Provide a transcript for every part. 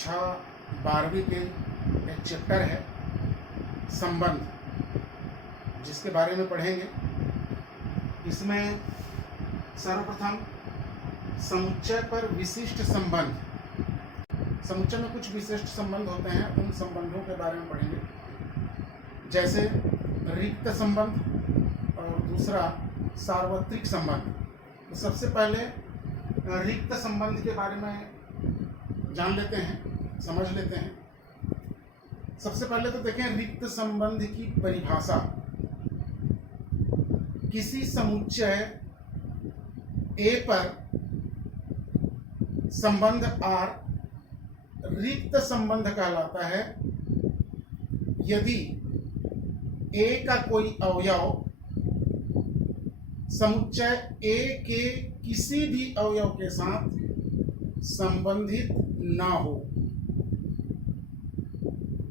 कक्षा 12वीं के एक चैप्टर है संबंध, जिसके बारे में पढ़ेंगे। इसमें सर्वप्रथम समुच्चय पर विशिष्ट संबंध, समुच्चय में कुछ विशिष्ट संबंध होते हैं, उन संबंधों के बारे में पढ़ेंगे, जैसे रिक्त संबंध और दूसरा सार्वत्रिक संबंध। तो सबसे पहले रिक्त संबंध के बारे में जान लेते हैं, समझ लेते हैं। सबसे पहले तो देखें रिक्त संबंध की परिभाषा। किसी समुच्चय A पर संबंध R रिक्त संबंध कहलाता है यदि A का कोई अवयव समुच्चय A के किसी भी अवयव के साथ संबंधित ना हो।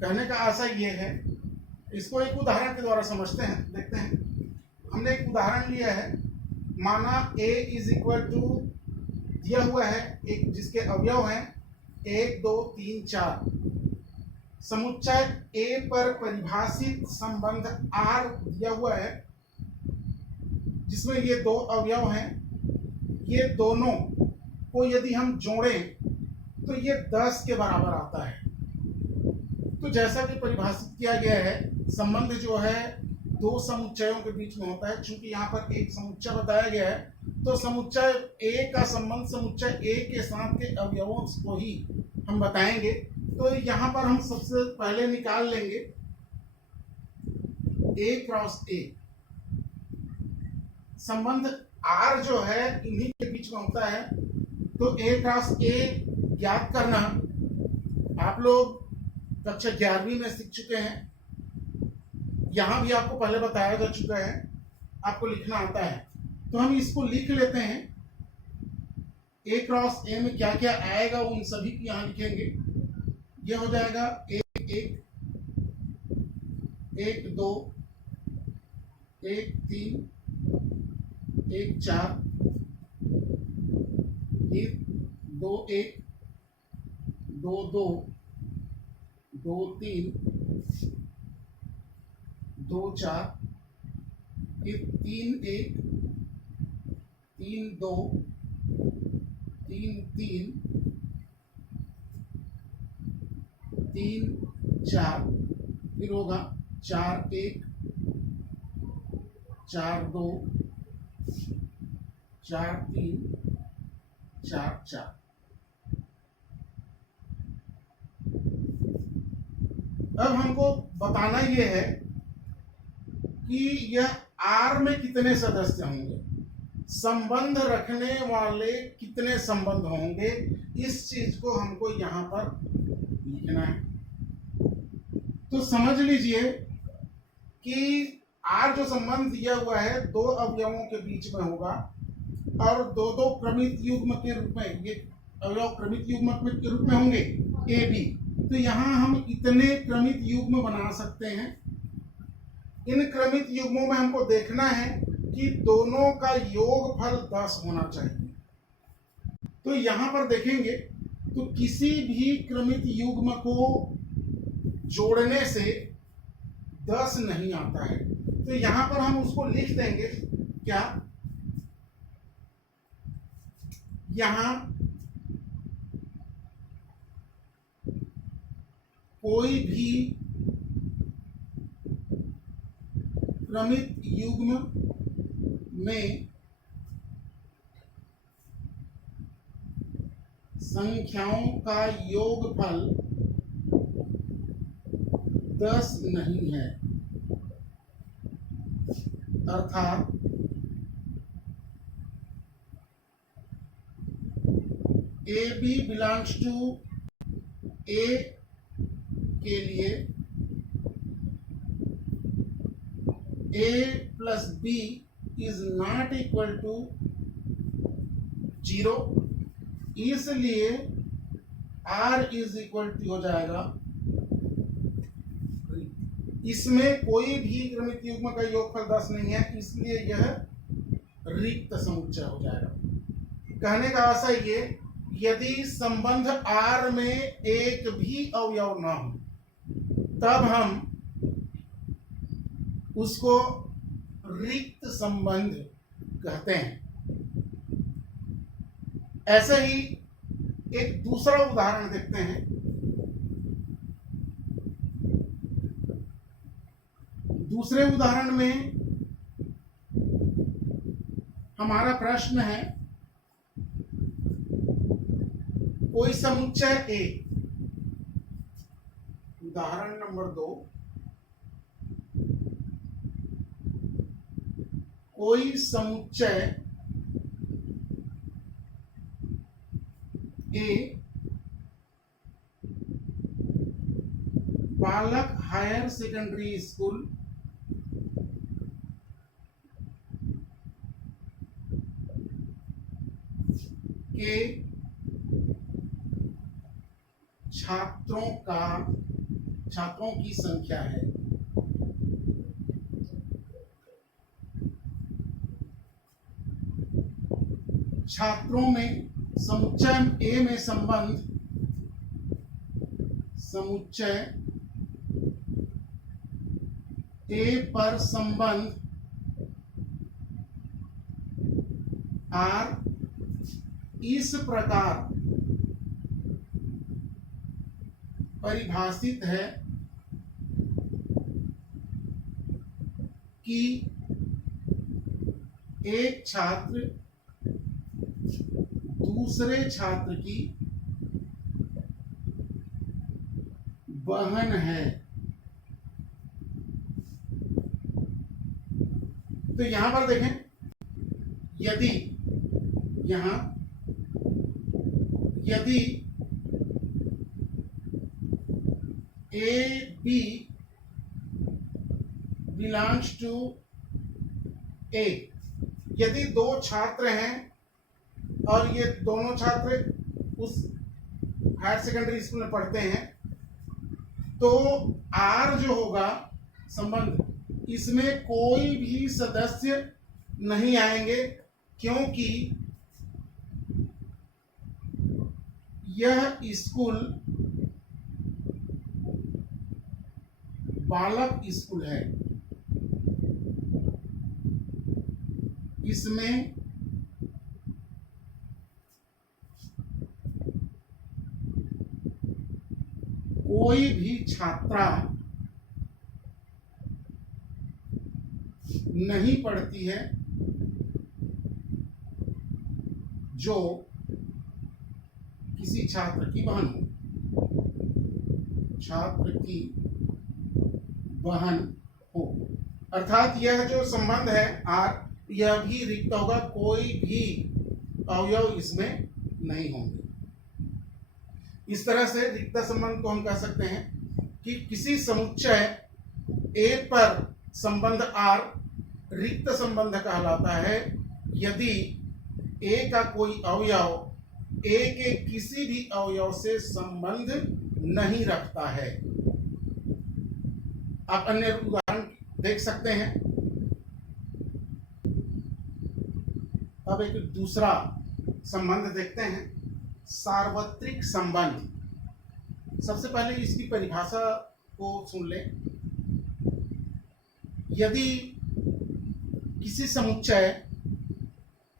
कहने का आशय ये है, इसको एक उदाहरण के द्वारा समझते हैं, देखते हैं। हमने एक उदाहरण लिया है, माना A इज इक्वल टू दिया हुआ है एक जिसके अवयव हैं 1 2 3 4। समुच्चय A पर परिभाषित संबंध R दिया हुआ है जिसमें ये दो अवयव हैं। ये दोनों को यदि हम जोड़ें तो ये 10 के बराबर आता है। तो जैसा कि परिभाषित किया गया है, संबंध जो है दो समुच्चयों के बीच में होता है। चूंकि यहाँ पर एक समुच्चय बताया गया है, तो समुच्चय A का संबंध समुच्चय A के साथ के अवयवों को ही हम बताएंगे। तो यहाँ पर हम सबसे पहले निकाल लेंगे A क्रॉस A। संबंध R जो है इन्हीं के बीच में होता है। तो A क्रॉस A ज्ञात करना आप लोग कक्षा 11वीं में सीख चुके हैं। यहां भी आपको पहले बताया जा चुका है, आपको लिखना आता है। तो हम इसको लिख लेते हैं। A क्रॉस A में क्या क्या आएगा उन सभी को यहां लिखेंगे। ये हो जाएगा 1 1 1 2 1 3 1 4, फिर 2 1 2 2 2 3 2 4, फिर 3 1 3 2 3 3 3 4, फिर होगा 4 1 4 2 4 3 4 4। अब हमको बताना ये है कि यह R में कितने सदस्य होंगे, संबंध रखने वाले कितने संबंध होंगे, इस चीज को हमको यहाँ पर लिखना है। तो समझ लीजिए कि R जो संबंध दिया हुआ है दो अवयवों के बीच में होगा और दो दो क्रमित युग्म के रूप में, ये अवयव क्रमित युग्म के रूप में होंगे A B। तो यहाँ हम इतने क्रमित युग्म बना सकते हैं। इन क्रमित युग्मों में हमको देखना है कि दोनों का योगफल 10 होना चाहिए। तो यहाँ पर देखेंगे तो किसी भी क्रमित युग्म को जोड़ने से 10 नहीं आता है। तो यहाँ पर हम उसको लिख देंगे क्या, यहाँ कोई भी क्रमित युग्म में संख्याओं का योगफल 10 नहीं है। अर्थात AB बिलोंग्स टू A के लिए A plus B is not equal to 0, इसलिए R इज इक्वल टू हो जाएगा, इसमें कोई भी क्रमित युग्म का योगफल 10 नहीं है, इसलिए यह रिक्त समुच्चय हो जाएगा। कहने का आशय ये, यदि संबंध R में एक भी अवयव ना हो तब हम उसको रिक्त संबंध कहते हैं। ऐसे ही एक दूसरा उदाहरण देखते हैं। दूसरे उदाहरण में हमारा प्रश्न है, कोई समुच्चय A, उदाहरण नंबर 2, कोई समुच्चय A बालक हायर सेकेंडरी स्कूल के छात्रों की संख्या है। छात्रों में समुच्चय A में समुच्चय A पर संबंध R इस प्रकार परिभाषित है कि एक छात्र दूसरे छात्र की बहन है। तो यहां पर देखें, यदि A B belongs to A, यदि दो छात्र हैं और ये दोनों छात्र उस हायर सेकेंडरी स्कूल में पढ़ते हैं, तो R जो होगा संबंध, इसमें कोई भी सदस्य नहीं आएंगे, क्योंकि यह स्कूल बालक स्कूल है। इसमें कोई भी छात्रा नहीं पढ़ती है जो किसी छात्र की बहन हो, छात्र की बहन हो। अर्थात यह जो संबंध है R, यह भी रिक्त होगा, कोई भी अवयव इसमें नहीं होंगे। इस तरह से रिक्त संबंध को हम कह सकते हैं कि किसी समुच्चय A पर संबंध R रिक्त संबंध कहलाता है यदि A का कोई अवयव A के किसी भी अवयव से संबंध नहीं रखता है। आप अन्य उदाहरण देख सकते हैं। अब एक दूसरा संबंध देखते हैं, सार्वत्रिक संबंध। सबसे पहले इसकी परिभाषा को सुन लें। यदि किसी समुच्चय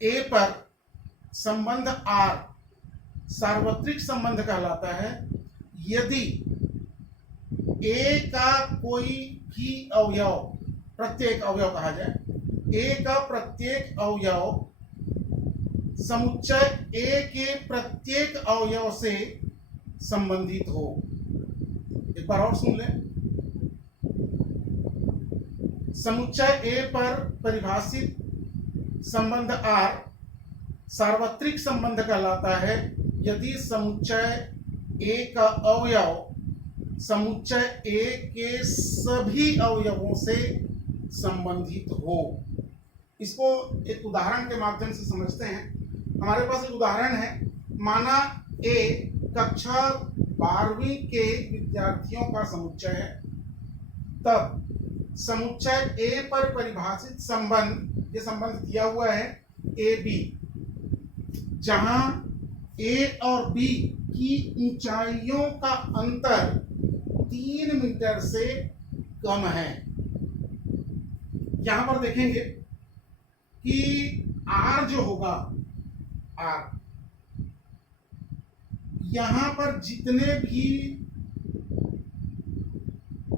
A पर संबंध R सार्वत्रिक संबंध कहलाता है यदि A का कोई भी अवयव, प्रत्येक अवयव कहा जाए, A का प्रत्येक अवयव समुच्चय A के प्रत्येक अवयव से संबंधित हो। एक बार और सुन लें। समुच्चय A पर परिभाषित संबंध R सार्वत्रिक संबंध कहलाता है यदि समुच्चय A का अवयव समुच्चय A के सभी अवयवों से संबंधित हो। इसको एक उदाहरण के माध्यम से समझते हैं। हमारे पास एक उदाहरण है, माना A कक्षा 12वीं के विद्यार्थियों का समुच्चय है, तब समुच्चय A पर परिभाषित संबंध, ये संबंध दिया हुआ है AB, जहां ए और बी की ऊंचाइयों का अंतर 3 मीटर से कम है। यहां पर देखेंगे कि आर जो होगा, आर यहां पर जितने भी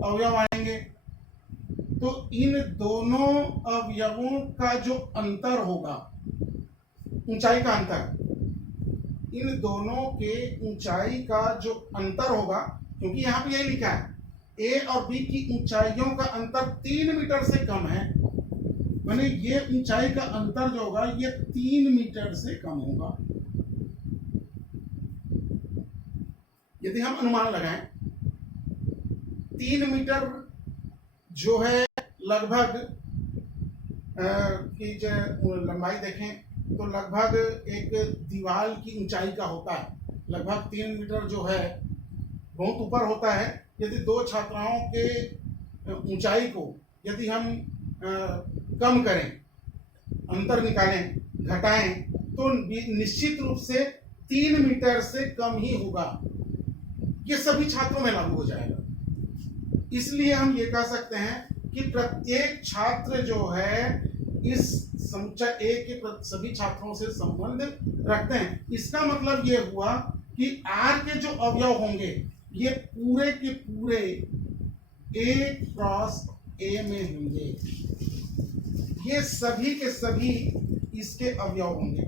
अवयव आएंगे तो इन दोनों अवयवों का जो अंतर होगा, ऊंचाई का अंतर, इन दोनों के ऊंचाई का जो अंतर होगा, क्योंकि यहां पे यही लिखा है ए और बी की ऊंचाइयों का अंतर 3 मीटर से कम है, माने ये ऊंचाई का अंतर जो होगा ये 3 मीटर से कम होगा। यदि हम अनुमान लगाएं 3 मीटर जो है लगभग की जो लंबाई देखें तो लगभग एक दीवार की ऊंचाई का होता है, लगभग 3 मीटर जो है बहुत ऊपर होता है। यदि दो छात्राओं के ऊंचाई को यदि हम कम करें, अंतर निकालें, घटाएं, तो निश्चित रूप से 3 मीटर से कम ही होगा। ये सभी छात्रों में लागू हो जाएगा। इसलिए हम ये कह सकते हैं कि प्रत्येक छात्र जो है इस समुच्चय ए के सभी छात्रों से संबंध रखते हैं। इसका मतलब ये हुआ कि आर के जो अवयव होंगे ये पूरे के पूरे ए क्रॉस ए में होंगे, ये सभी के सभी इसके अवयव होंगे।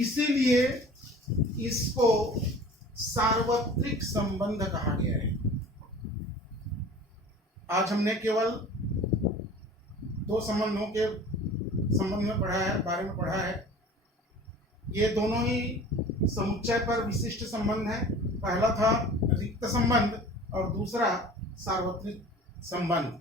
इसीलिए इसको सार्वत्रिक संबंध कहा गया है। आज हमने केवल दो संबंधों के संबंध में पढ़ा है, बारे में पढ़ा है। ये दोनों ही समुच्चय पर विशिष्ट संबंध है। पहला था रिक्त संबंध और दूसरा सार्वत्रिक संबंध।